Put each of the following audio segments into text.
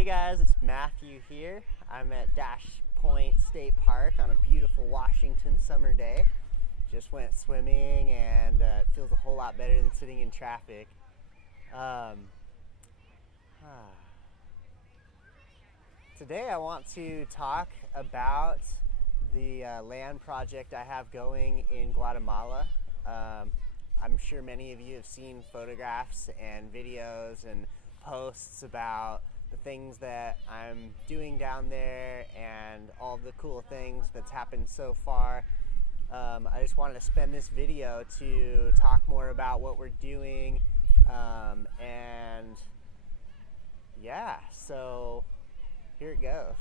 Hey guys, it's Matthew here. I'm at Dash Point State Park on a beautiful Washington summer day. Just went swimming and it feels a whole lot better than sitting in traffic. Today I want to talk about the land project I have going in Guatemala. I'm sure many of you have seen photographs and videos and posts about the things that I'm doing down there and all the cool things that's happened so far. I just wanted to spend this video to talk more about what we're doing, and yeah, so here it goes.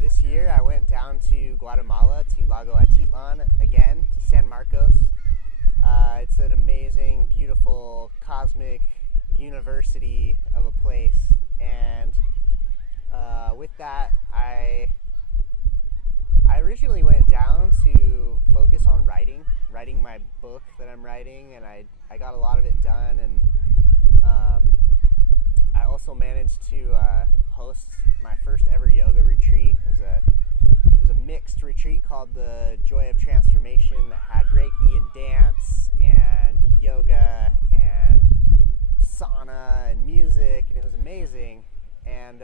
This year I went down to Guatemala, to Lago Atitlan again, to San Marcos. It's an amazing, beautiful, cosmic university of a place, and with that, I originally went down to focus on writing my book that I'm writing, and I got a lot of it done, and I also managed to host my first ever yoga retreat. It was a mixed retreat called the Joy of Transformation that had Reiki and dance and yoga and sauna and music, and it was amazing. And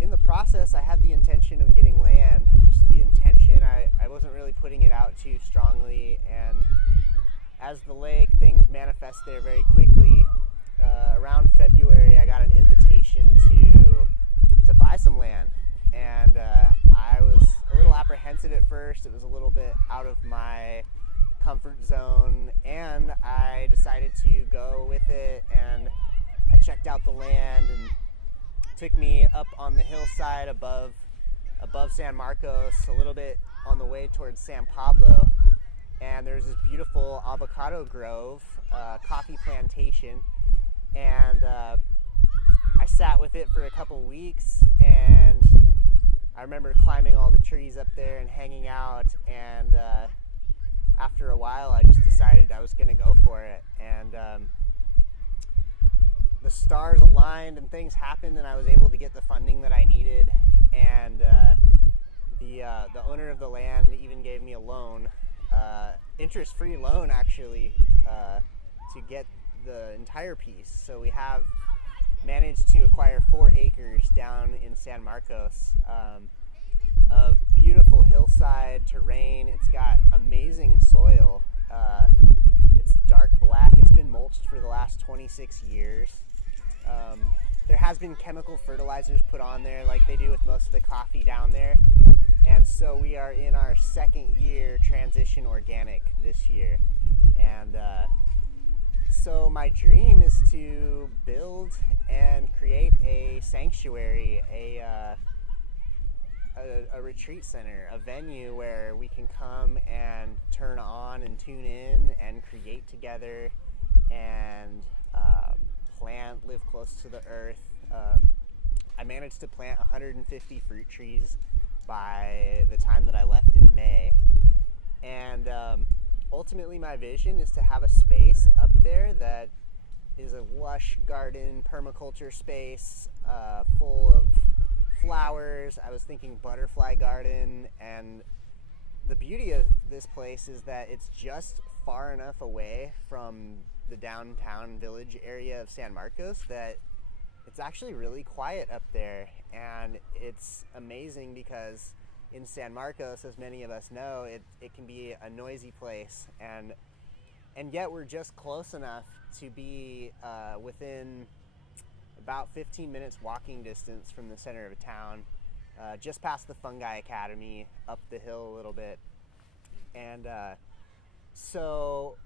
in the process, I had the intention of getting land, just the intention. I wasn't really putting it out too strongly, and as the lake, things manifest there very quickly. Around February, I got an invitation to buy some land, and I was a little apprehensive at first. It was a little bit out of my comfort zone, and I decided to go with it, and I checked out the land, and it took me up on the hillside above San Marcos, a little bit on the way towards San Pablo, and there's this beautiful avocado grove, coffee plantation, and I sat with it for a couple weeks, and I remember climbing all the trees up there and hanging out, and after a while I just decided I was going to go for it, and the stars aligned and things happened, and I was able to get the funding that I needed, and the owner of the land even gave me a loan, interest-free loan actually, to get the entire piece. So we have managed to acquire 4 acres down in San Marcos of beautiful hillside terrain. It's got amazing soil. It's dark black. It's been mulched for the last 26 years. There has been chemical fertilizers put on there like they do with most of the coffee down there. And so we are in our second year transition organic this year. And so my dream is to build and create a sanctuary, a retreat center, a venue where we can come and turn on and tune in and create together and plant, live close to the earth. I managed to plant 150 fruit trees by the time that I left in May, and ultimately my vision is to have a space up there that is a lush garden permaculture space, full of flowers. I was thinking butterfly garden, and the beauty of this place is that it's just far enough away from the downtown village area of San Marcos that it's actually really quiet up there, and it's amazing because in San Marcos, as many of us know, it can be a noisy place, and yet we're just close enough to be within about 15 minutes walking distance from the center of town, just past the Fungi Academy, up the hill a little bit. And so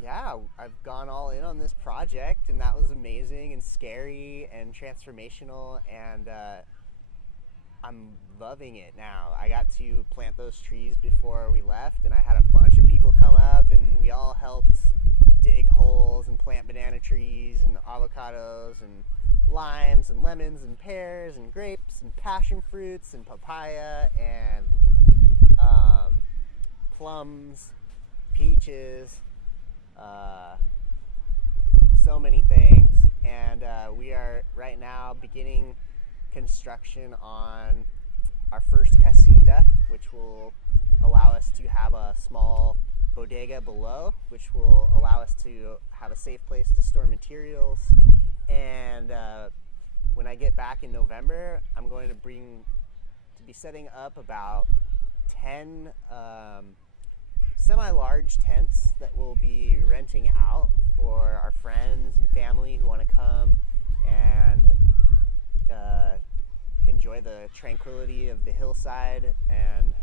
yeah, I've gone all in on this project, and that was amazing and scary and transformational, and I'm loving it now. I got to plant those trees before we left, and I had a bunch of people come up, and we all helped dig holes and plant banana trees and avocados and limes and lemons and pears and grapes and passion fruits and papaya and plums, peaches, so many things. And we are right now beginning construction on our first casita, which will allow us to have a small bodega below, which will allow us to have a safe place to store materials. And when I get back in November, I'm going to be setting up about 10 semi-large tents that we'll be renting out for our friends and family who want to come and enjoy the tranquility of the hillside and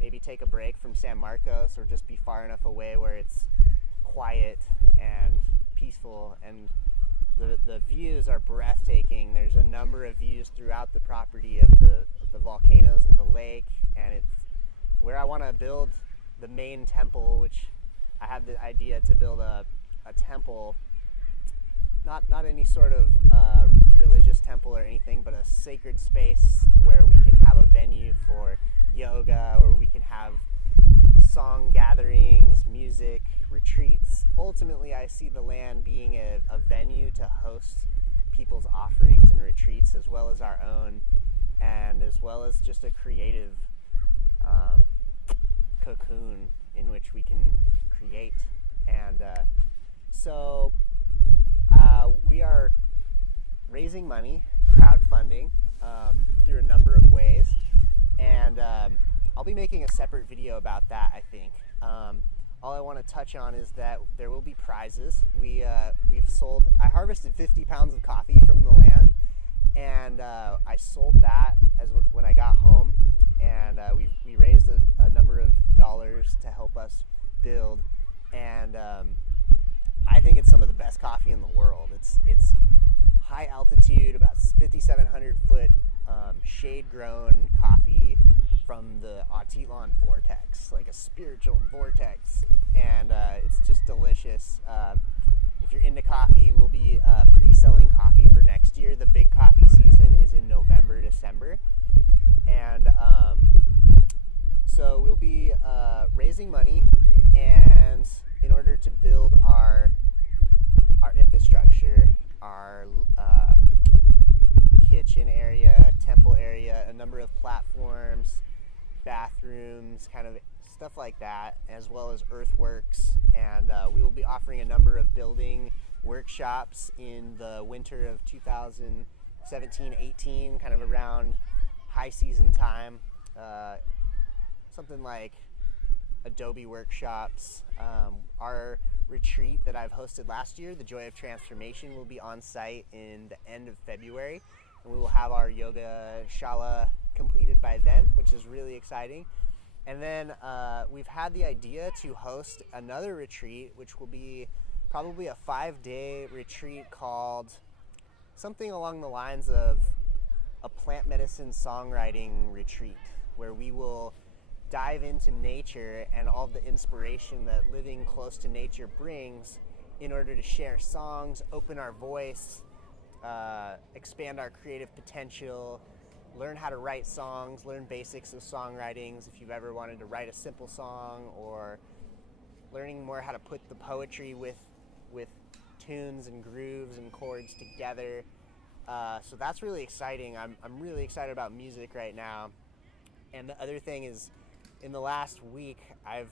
maybe take a break from San Marcos, or just be far enough away where it's quiet and peaceful. And the views are breathtaking. There's a number of views throughout the property of the volcanoes and the lake, and it's where I want to build the main temple, which I have the idea to build a temple, not any sort of religious temple or anything, but a sacred space where we can have a venue for yoga, where we can have song gatherings, music, retreats. Ultimately, I see the land being a venue to host people's offerings and retreats, as well as our own, and as well as just a creative cocoon in which we can create. And so we are raising money, crowdfunding, through a number of ways, and I'll be making a separate video about that, I think. All I want to touch on is that there will be prizes. I harvested 50 pounds of coffee from the land, and I sold that when I got home, and we raised a number of dollars to help us build, and I think it's some of the best coffee in the world. It's high altitude, about 5,700 foot shade grown coffee from the Atitlan vortex, like a spiritual vortex, and it's just delicious. If you're into coffee, we'll be pre-selling coffee for next year. The big coffee season is in November, December, and so we'll be raising money, and in order to build our infrastructure, our kitchen area, temple area, a number of platforms, bathrooms, kind of stuff like that, as well as earthworks. And we will be offering a number of building workshops in the winter of 2017-18, kind of around high season time. Something like Adobe workshops. Our retreat that I've hosted last year, the Joy of Transformation, will be on site in the end of February, and we will have our yoga shala completed by then, which is really exciting. And then we've had the idea to host another retreat, which will be probably a 5-day retreat called something along the lines of a plant medicine songwriting retreat, where we will dive into nature and all the inspiration that living close to nature brings in order to share songs, open our voice, expand our creative potential, learn how to write songs, learn basics of songwritings if you've ever wanted to write a simple song, or learning more how to put the poetry with tunes and grooves and chords together. So that's really exciting. I'm really excited about music right now. And the other thing is, in the last week, I've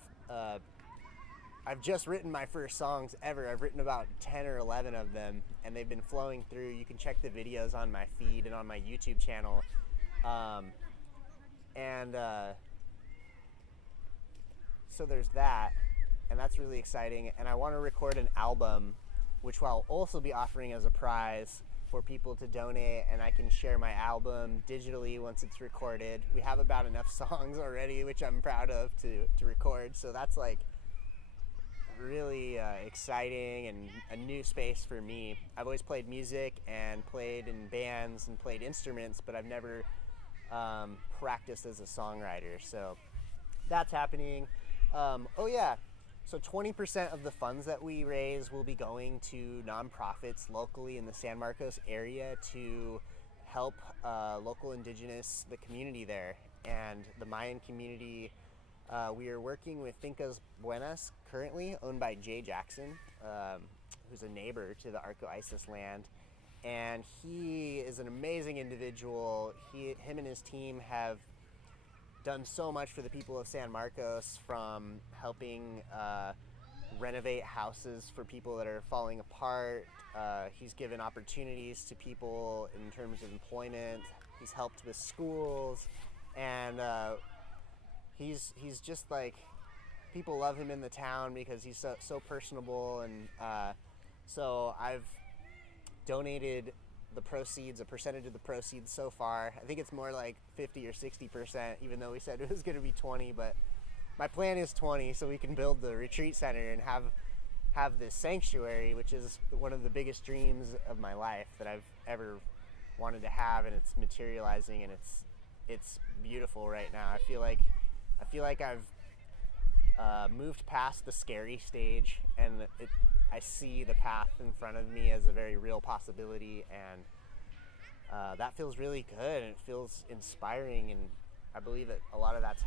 just written my first songs ever. I've written about 10 or 11 of them, and they've been flowing through. You can check the videos on my feed and on my YouTube channel. So there's that, and that's really exciting. And I want to record an album, which I'll also be offering as a prize for people to donate, and I can share my album digitally once it's recorded. We have about enough songs already, which I'm proud of to record, so that's like really exciting and a new space for me. I've always played music and played in bands and played instruments, but I've never practiced as a songwriter, so that's happening. Oh yeah, so 20% of the funds that we raise will be going to nonprofits locally in the San Marcos area to help local indigenous, the community there, and the Mayan community We are working with Fincas Buenas currently, owned by Jay Jackson, who's a neighbor to the Arco Isis land. And he is an amazing individual. Him and his team have done so much for the people of San Marcos, from helping renovate houses for people that are falling apart. He's given opportunities to people in terms of employment. He's helped with schools, and he's just like, people love him in the town because he's so personable. And so I've donated the proceeds, a percentage of the proceeds so far. I think it's more like 50 or 60%, even though we said it was going to be 20, but my plan is 20, so we can build the retreat center and have this sanctuary, which is one of the biggest dreams of my life that I've ever wanted to have, and it's materializing, and it's beautiful right now. I feel like I've moved past the scary stage, and I see the path in front of me as a very real possibility, and that feels really good, and it feels inspiring, and I believe that a lot of that's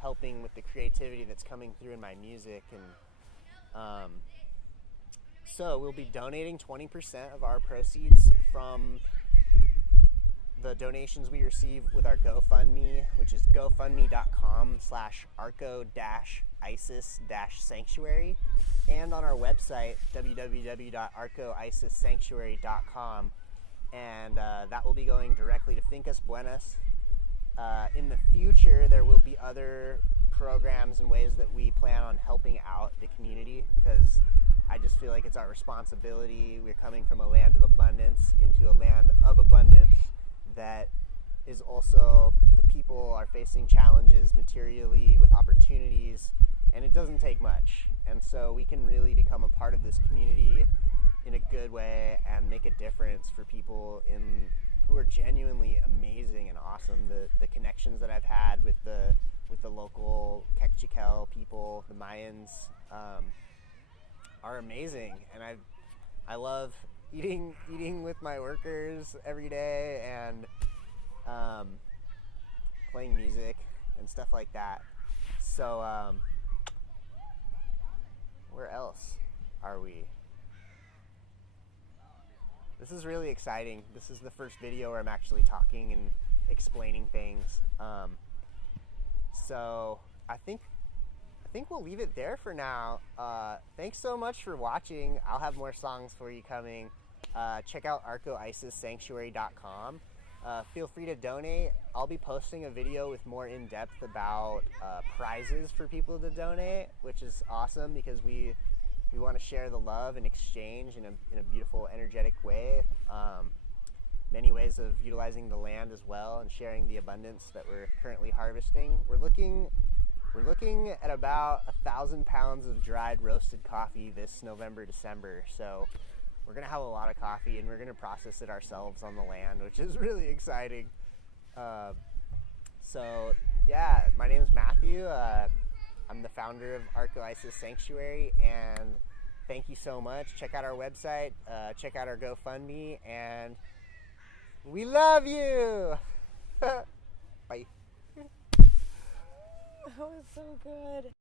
helping with the creativity that's coming through in my music. And so we'll be donating 20% of our proceeds from the donations we receive with our GoFundMe, which is gofundme.com/Arco-Isis-Sanctuary, and on our website, www.arcoisissanctuary.com. And that will be going directly to Fincas Buenas. In the future, there will be other programs and ways that we plan on helping out the community, because I just feel like it's our responsibility. We're coming from a land of abundance into a land of abundance that is also, the people are facing challenges materially with opportunities, and it doesn't take much. And so we can really become a part of this community in a good way and make a difference for people who are genuinely amazing and awesome. The connections that I've had with the local Quechiquel people, the Mayans, are amazing, and I love eating with my workers every day, and playing music and stuff like that. So where else are we? This is really exciting. This is the first video where I'm actually talking and explaining things. So I think we'll leave it there for now. Thanks so much for watching. I'll have more songs for you coming. Check out arcoisissanctuary.com. Feel free to donate. I'll be posting a video with more in-depth about prizes for people to donate, which is awesome, because we want to share the love and exchange in a beautiful, energetic way. Many ways of utilizing the land as well, and sharing the abundance that we're currently harvesting. We're looking at about 1,000 pounds of dried roasted coffee this November, December. So we're gonna have a lot of coffee, and we're gonna process it ourselves on the land, which is really exciting. So yeah, my name is Matthew. I'm the founder of Arco Isis Sanctuary, and thank you so much. Check out our website, check out our GoFundMe, and we love you! Bye. That was so good.